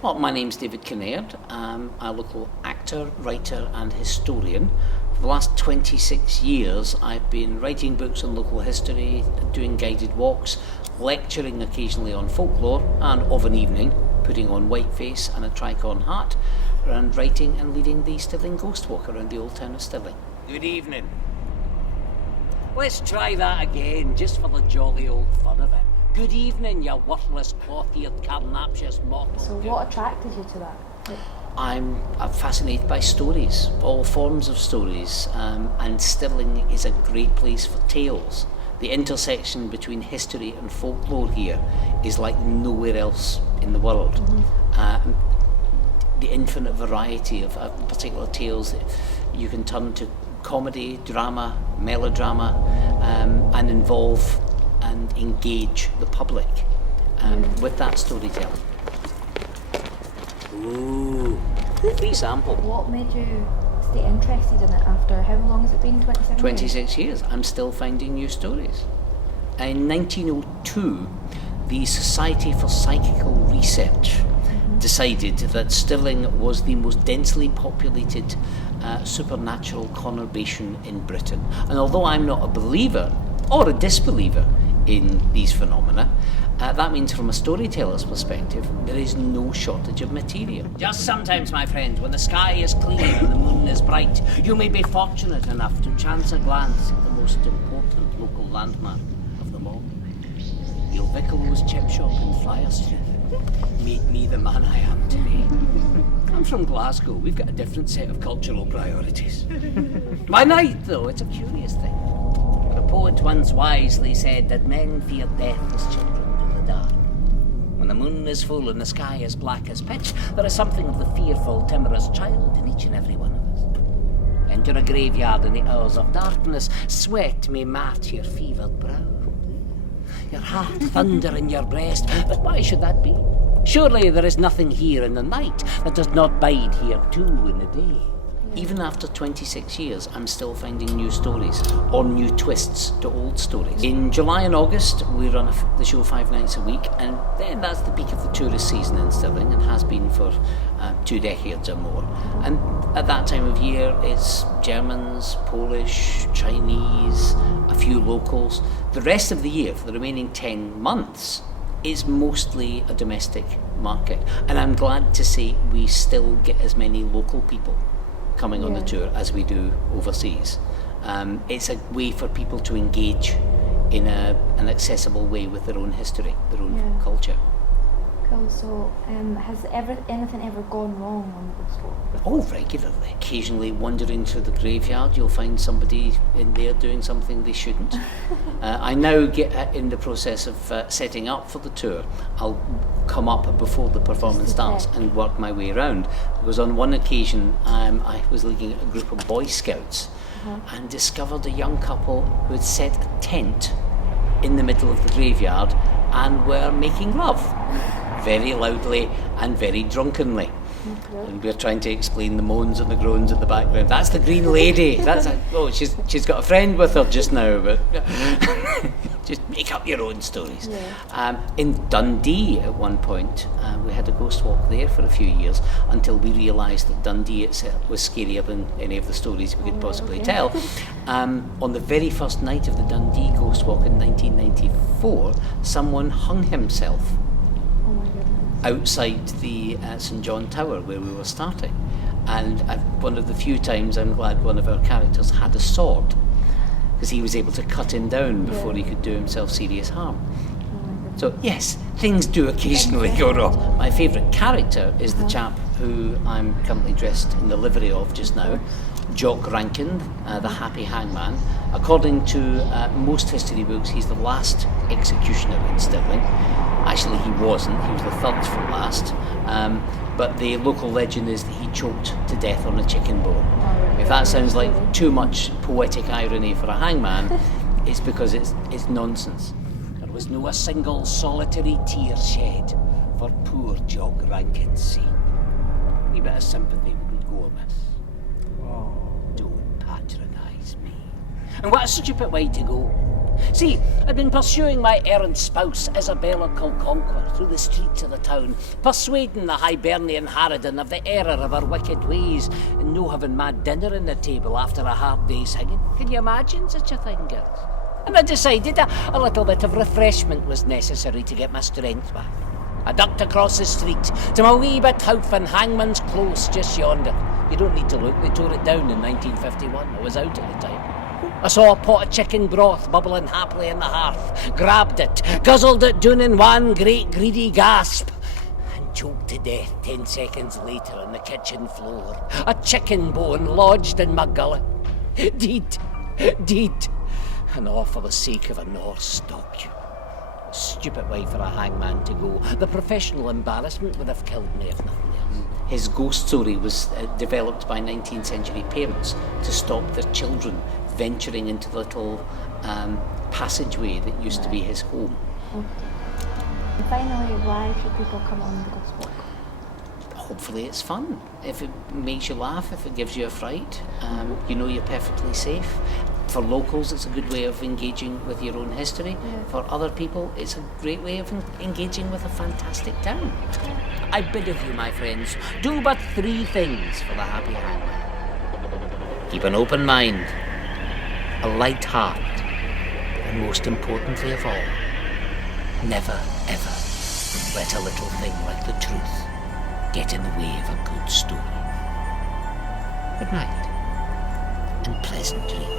Well, my name's David Kinnaird. I'm a local actor, writer and historian. For the last 26 years I've been writing books on local history, doing guided walks, lecturing occasionally on folklore, and of an evening putting on whiteface and a tricorn hat and writing and leading the Stirling Ghost Walk around the old town of Stirling. Good evening. Let's try that again, just for the jolly old fun of it. Good evening, you worthless, cloth-eared, carnaptious mortal. So what attracted you to that? I'm fascinated by stories, all forms of stories, and Stirling is a great place for tales. The intersection between history and folklore here is like nowhere else in the world. Mm-hmm. The infinite variety of particular tales that you can turn to comedy, drama, melodrama, and involve and engage the public with that storytelling. Ooh, free sample. What made you stay interested in it after, how long has it been, 27 years? 26 years. I'm still finding new stories. In 1902, the Society for Psychical Research decided that Stirling was the most densely populated supernatural conurbation in Britain. And although I'm not a believer or a disbeliever in these phenomena, that means from a storyteller's perspective, there is no shortage of material. Just sometimes, my friend, when the sky is clear and the moon is bright, you may be fortunate enough to chance a glance at the most important local landmark of them all. Your Vicalo's chip shop in Flyer Street made me the man I am today. I'm from Glasgow. We've got a different set of cultural priorities. By night, though, it's a curious thing. The poet once wisely said that men fear death as children do the dark. When the moon is full and the sky is black as pitch, there is something of the fearful, timorous child in each and every one of us. Enter a graveyard in the hours of darkness, sweat may mat your fevered brow. Your heart thunder in your breast, but why should that be? Surely there is nothing here in the night that does not bide here too in the day. Even after 26 years, I'm still finding new stories or new twists to old stories. In July and August, we run the show 5 nights a week, and then that's the peak of the tourist season in Stirling and has been for 2 decades or more. And at that time of year, it's Germans, Polish, Chinese, a few locals. The rest of the year, for the remaining 10 months, is mostly a domestic market. And I'm glad to say we still get as many local people coming on the tour as we do overseas. It's a way for people to engage in an accessible way with their own history, their own culture. Cool. So has anything ever gone wrong on the Ghost Walk? Oh, regularly. Occasionally wandering through the graveyard, you'll find somebody in there doing something they shouldn't. I now get in the process of setting up for the tour. I'll come up before the performance starts and work my way around. Because on one occasion I was leading a group of Boy Scouts and discovered a young couple who had set a tent in the middle of the graveyard and were making love very loudly and very drunkenly. And we're trying to explain the moans and the groans in the background. That's the Green Lady. She's got a friend with her just now, but just make up your own stories. In Dundee at one point, we had a ghost walk there for a few years until we realised that Dundee itself was scarier than any of the stories we could possibly tell. On the very first night of the Dundee Ghost Walk in 1994, someone hung himself outside the St John Tower where we were starting, and one of the few times I'm glad one of our characters had a sword, because he was able to cut him down before he could do himself serious harm. So yes, things do occasionally go wrong. My favourite character is the chap who I'm currently dressed in the livery of just now, Jock Rankin, the Happy Hangman. According to most history books, he's the last executioner in Stirling. Actually, he wasn't. He was the third from last. But the local legend is that he choked to death on a chicken bone. If that sounds like too much poetic irony for a hangman, it's because it's nonsense. There was no a single solitary tear shed for poor Jock Rankin's sake. A wee bit of sympathy wouldn't go amiss. Oh, don't patronise me. And what a stupid way to go. See, I'd been pursuing my errant spouse, Isabella Kilconquhar, through the streets of the town, persuading the Hibernian harridan of the error of her wicked ways, and no having mad dinner on the table after a hard day's singing. Can you imagine such a thing, girls? And I decided a little bit of refreshment was necessary to get my strength back. I ducked across the street to my wee bit house in Hangman's Close just yonder. You don't need to look, they tore it down in 1951. I was out at the time. I saw a pot of chicken broth bubbling happily in the hearth, grabbed it, guzzled it down in one great greedy gasp, and choked to death 10 seconds later on the kitchen floor. A chicken bone lodged in my gullet. Deed, and all for the sake of a Norse statue. A stupid way for a hangman to go. The professional embarrassment would have killed me if nothing else. His ghost story was developed by 19th century parents to stop their children venturing into the little passageway that used to be his home. And finally, why should people come on the Ghost Walk? Hopefully it's fun. If it makes you laugh, if it gives you a fright, you know you're perfectly safe. For locals, it's a good way of engaging with your own history. Yeah. For other people, it's a great way of engaging with a fantastic town. I bid of you, my friends, do but 3 things for the happy hangman. Keep an open mind, a light heart, and most importantly of all, never ever let a little thing like the truth get in the way of a good story. Good night, and pleasant dreams.